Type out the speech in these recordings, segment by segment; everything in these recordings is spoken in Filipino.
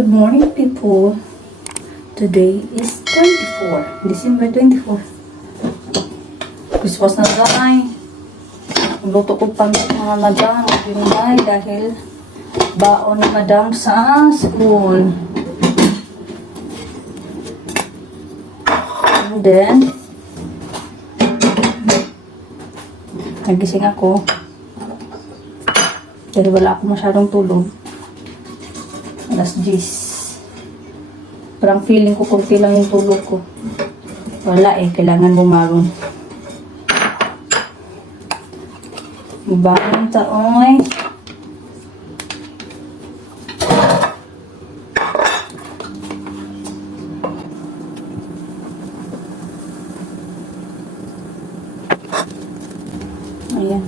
Good morning, people. Today is December 24. Christmas na dahil. Luto ko pa mga madam, pinay dahil baon ni madam sa school. And then, nagising ako. Dahil wala ako masyadong tulog. Alas 10. Parang feeling ko kung lang yung tulog ko. Wala kailangan bumagon. Bangon taoy. Ayan.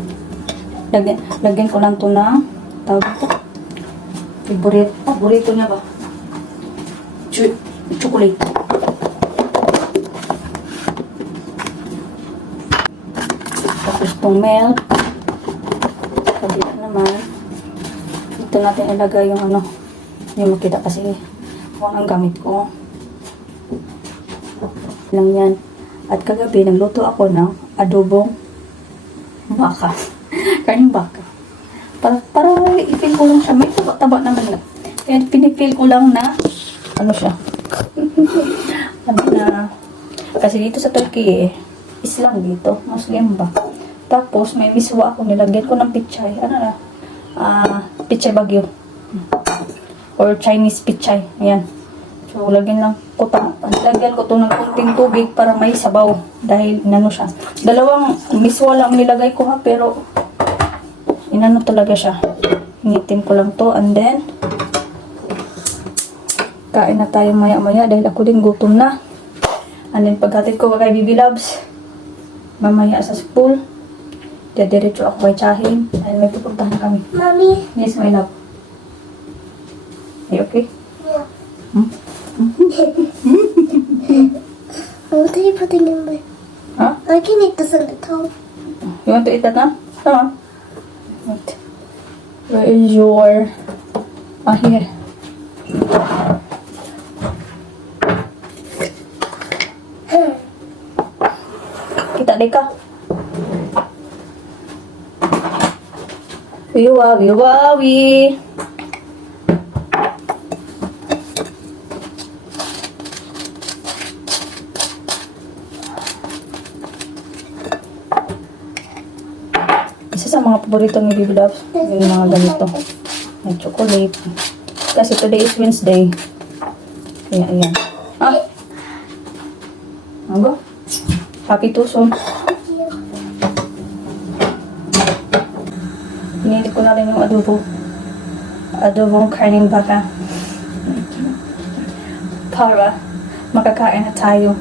Lagyan ko lang ito na tawag ito. Paborito niya ba? Chocolate. Tapos itong milk. Kabila naman. Ito natin ilagay yung ano. Hindi makita kasi kung ang gamit ko. Lang yan. At kagabi, nagluto ako ng adobong baka. Kaning baka. Para i-feel ko lang siya. May taba naman lang. Kaya pinipil ko lang na ano siya. Ano na. Kasi dito sa Turkey Islam dito. Muslim ba? Tapos may miswa ako. Nilagyan ko ng pichay. Ano na? Pichay bagyo. Or Chinese pichay. Ayan. So, lagyan ko to ng kunting tubig para may sabaw. Dahil inano siya. Dalawang miswa lang nilagay ko ha. Pero inano talaga siya. Hinitin ko lang to. And then kain na tayo maya-maya dahil ako din gutom na. And then paghatid ko kay Bibi Loves mamaya sa school. Diretso ako kay Chahin. And may pupuntahan kami. Mommy. Yes, my love. Are you okay? Yeah. What are you putting in my... Huh? I can eat this on the top. You want to eat that now? Come on. Wait. Where is your... here. Kita deh ka. Wiwawi. Isa sa mga paborito ni Bibi Loves, yung mga ganito. May chocolate. Kasi today is Wednesday. Kaya ayan. Ano? Happy Tuso. Pinilit ko na rin yung adobong karning baka. Para makakain na tayo.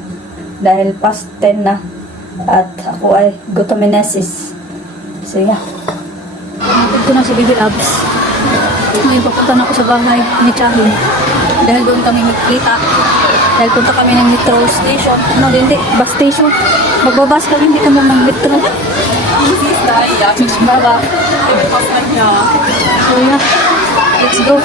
Dahil past 10 na. At ako ay gutomenesis. So yeah. Ito na si Bibi Loves. Ngayon papunta na ako sa bahay ni Chahin. Dahil doon kami magkita. Dahil punta kami ng metro station. Ano, hindi, bus station. Magbabas kami, hindi kami ng metro. Baba. So yeah, let's go.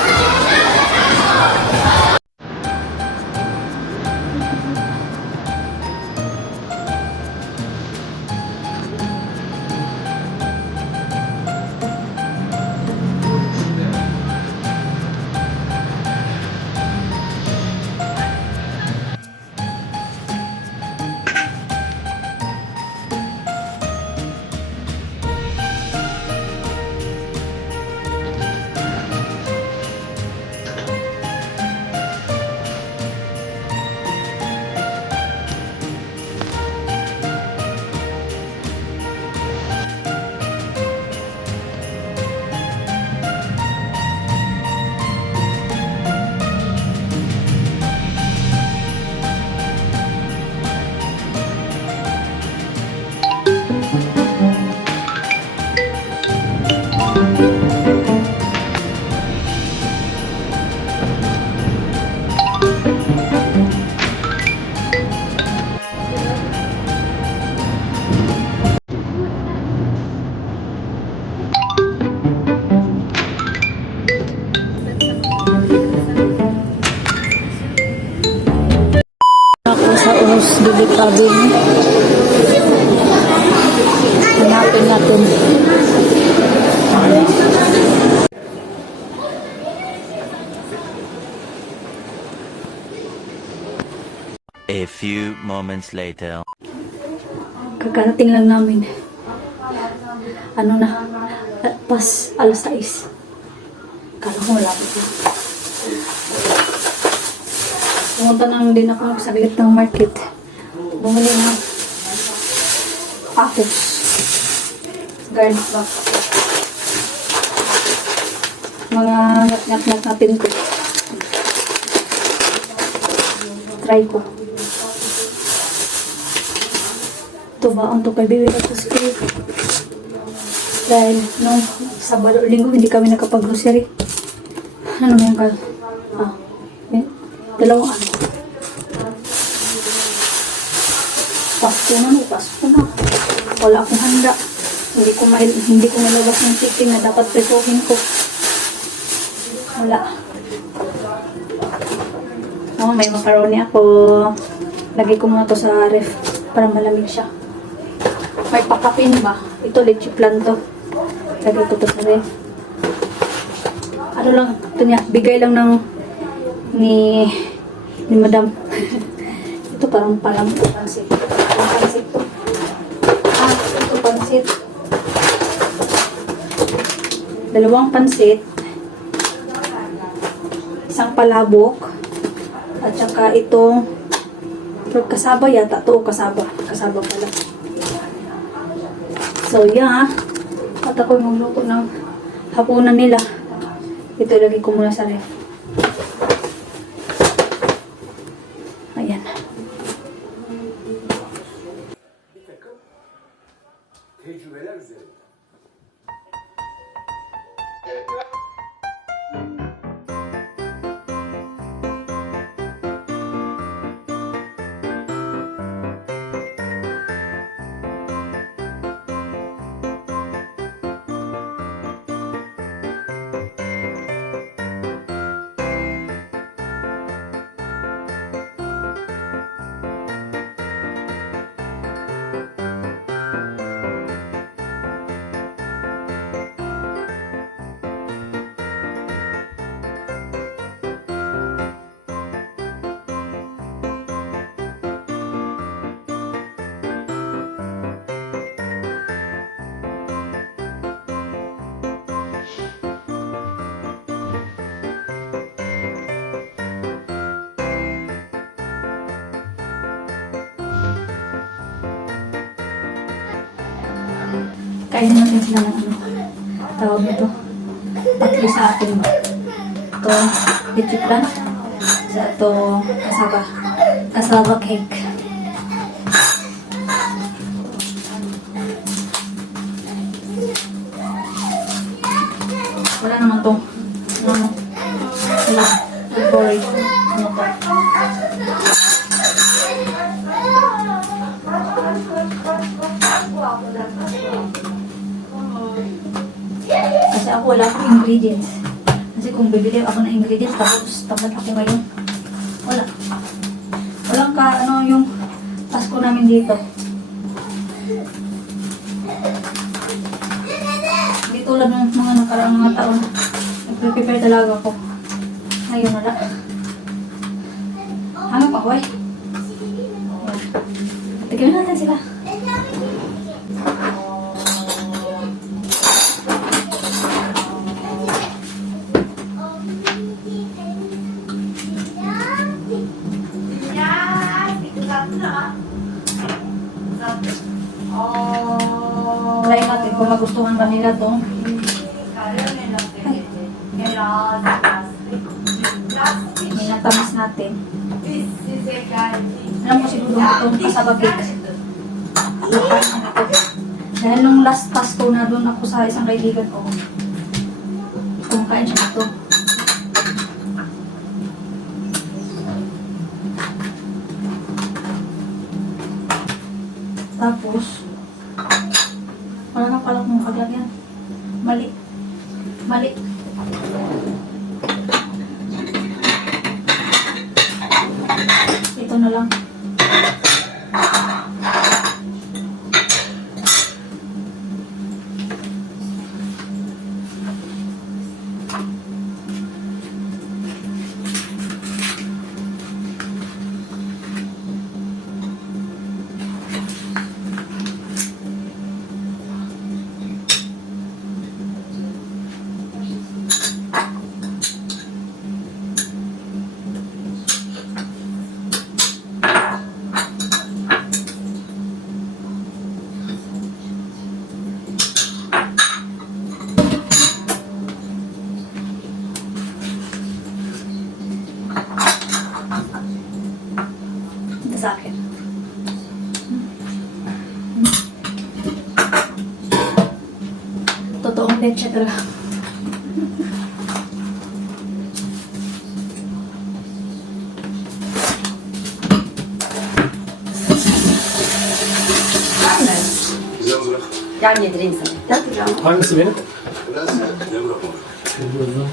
delikado niya. Hanapin natin. A few moments later. Kakarating lang namin. Ano na? Pas alas 6. Kala mo lapit lang. Pumunta na din ako sa gilid ng market. Bumili ng apples. Garlic bag. Mga ngat-ngat natin ko. Try ko. Ito ba ang to kay baby sa school? Dahil nung Sabado Linggo hindi kami nakapag-grocery. Ano na yung dalawang ano. Pasko na no, Pasko na. Wala akong handa. Hindi ko malabas ng chicken na dapat prituhin ko. Wala. Oh, may macaroni ako. Lagay ko muna to sa ref para malamig siya. May pakapin ba? Ito, leche plan to. Lagay ko to sa ref. Ano lang, ito niya, bigay lang ng ni madam. Ito parang pansit. Pansit to. Ito pansit. Dalawang pansit. Isang palabok. At saka itong kasaba yata. Ito kasaba. Kasaba pala. So, yeah. At ako magluto ng hapunan nila. Ito lagi ko muna sa ref. Ayan. Tecrübeler üzerinde. Kainin natin sila ng ano. Tawag nito. Patli sa atin ba? Ito, leche plan. Sa ito, kasaba. Kasaba cake. Wala naman to. Ano? Wala. Boring. Ano to? Kasi ako wala akong ingredients. Kasi kung bibili ako ng ingredients, tapos tamad ako ngayon. Wala. Walang ano yung Pasko namin dito. Hindi tulad ng mga nakaraang mga taon. Nag-prepare talaga ako. Ngayon wala. Hanap ako eh. Tignan natin sila. Try natin kung magustuhan ba nila to. Minatamis natin. Alam ko siguro itong kasaba cake. Dahil nung last Pasko na doon ako sa isang kaibigan ko. Kumakain siya ito. Tapos, wala na pala kung kaglagyan. Mali. Mali. Ito na lang. totoong leche talaga. Güzel bırak. Gel yedireyim sana. Gel kucağıma. Hangisi benim? Biraz ne bırakmalı?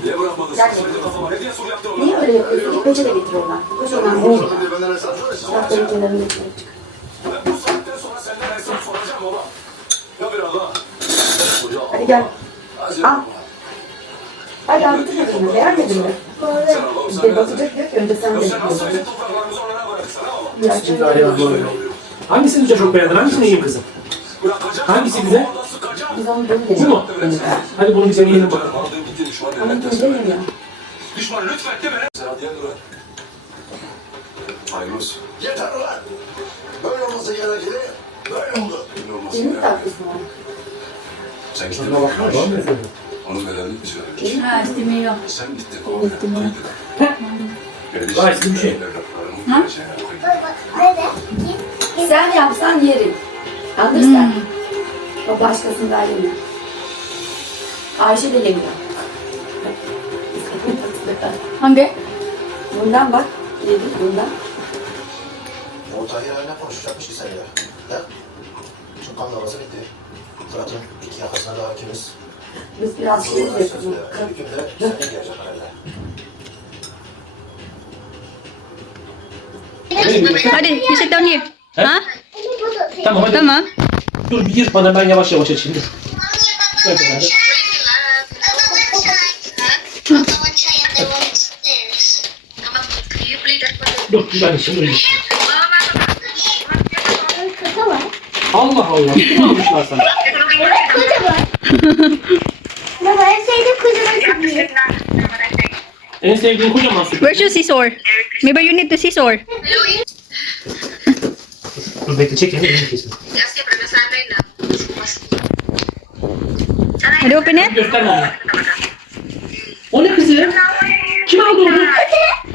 Ne bırakmalı? Gel. Söyle kafama. Hediye sor yaptım ona. Niye öyle yapıyorsun? İlk önce de getiriyorlar. Kocaman Oğlum, bir hadi benden hesap sorarsın. Şartların kenarını getirip çık. Ben bu saatten sonra senden hesap soracağım baba. Ya biraz ha. Hadi gel. Hadi Al. Hadi al bitirmedin mi? Beğenmedin mi? Sen Allah'ım sen Bir ne bakacak yok ki. Önce sen de Sen nasıl yapıyorsun. topraklarımızı onlara bıraksana baba. Bir açın. Şimdi arayalım böyle. Hangisini de çok beğendin? Hangisini yiyeyim kızım? Bırakacak. Hangisi güzel? Orada sıkacak. Biz onu böyle Bu deneyelim. mu? Hadi bunu güzel yiyelim bakalım. Aldığım gitti düşman Ama devlet güzel desene. ya. Düşman lütfen de beni. Sen hadi dur. Hayırlı olsun. Yeter ulan. Böyle olması gerekli. Böyle oldu. Böyle olması Senin gerekli. tatlısın o. Sen gittin. Tadına bakma. Var mı? Onun bedelini mi söylemiş? Ha, istemiyor. Sen gittin. İstemiyor. Vay, istediğim şey. Ha? Sen yapsan yerim. Alırsan. O başkasından yemiyor. Ayşe de yemiyor. Hangi? Bundan bak. Yedi bundan. O Tahir ne konuşacakmış ki sen ya? Ha? Şu kan davası bitti. Fırat'ın iki yakasına da hakimiz. Biz biraz şey Doğrular yapıyoruz. sözle. Hüküm de senden gelecek herhalde. Hadi, you sit down here. Ha? Tamam hadi. Tamam. Dur bir yırt bana ben yavaş yavaş açayım. Dur. Ver bana. Dur bir tane şimdi dur. Allah Allah. Kim almışlar sana? Baba en sevdiğim kocaman kedi. En sevdiğin kocaman süt. Where's your scissor? Maybe you need the scissor. Dur bekle çekeyim. Elini kesin. Hadi open it. Gösterme onu. O ne kızım? Kim aldı onu?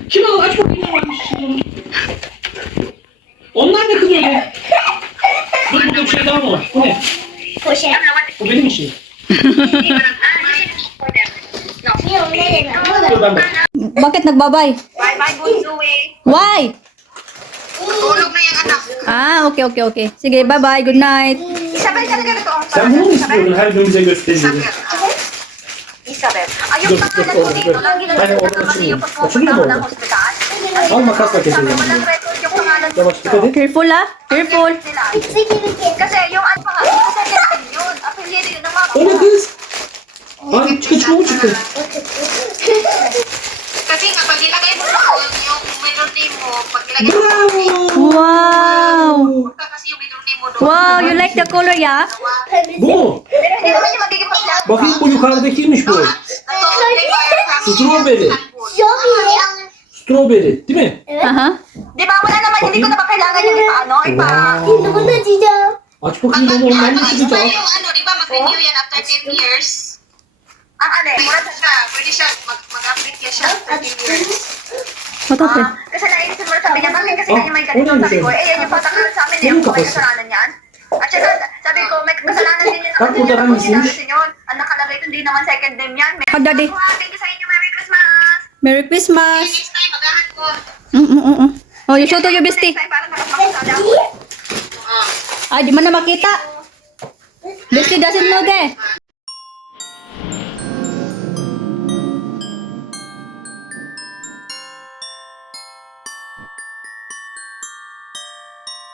Kim aldı? Aç bakayım ne varmış içinde. Onlar ne kız öyle? Dur burada bir şey daha mı var? Bu ne? Poşet. Bu benim işim. Niye onu ne Dur ben bak. Bakit nagbabay? Bye-bye, bunso eh. Why? Tulog na yung anak. Ah, okay. Sige, bye-bye. Good night. Isabel, talaga na to. Sen bunu mu istiyordun her gün bize gösteriyordun? Isabel. Ayun Dur, pangalan dur, ko dur, dito. dur. Lagi lang Aynen, kita orada kasi açılıyor. yung pagpupunta Açılıyor mu ko ng orada? hospital. Al makasla keselim. Sabi mo lang record yung pangalan mo Yavaş dito. dikkat et. Careful, ah. Careful. Nila. Kasi yung ano pa nga, affiliated yun. Affiliated yun ng mga O ne kız? Ay çıkı çıkı mı çıktı? Kasi nga, pag ilagay mo doon, yung middle name mo, pag ilagay mo Bravo. Wow. punta kasi yung middle name mo doon. Wow, you like the color, yeah? Bu mu? Pero hindi naman yung magiging pag-lahat. Bakayım bu yukarıdakiymiş bu. Strawberry. Strawberry değil mi? Aha. Di ba, wala naman, hindi ko na ba kailangan yung ipa-ano, Hindi ko na dito. Aç bakayım onu ondan mı çıkacak? Yung ano, di ba, mag-renew yan after 10 years? Ang ano eh, mura siya, pwede siya, mag-update niya siya after 10 years. What happened? Kasi naiisip mo na sabi niya, bakit kasi ganyan may Oh, ganito? ano Sabi yun? ko, yan yung patakaran sa amin eh, Ganun kung may kapos. kasalanan yan. At saka, sabi ko, may kasalanan din yan. Bakit punta kami, sis? Ang nakalagay ito, hindi naman second name yan. Ah, daddy. Thank you sa inyo, Merry Christmas! Merry Christmas. Next time, magahan ko. Oh, you show to your bestie. Next time, parang makasala ako. Ay, di man na makita. Bestie doesn't know that.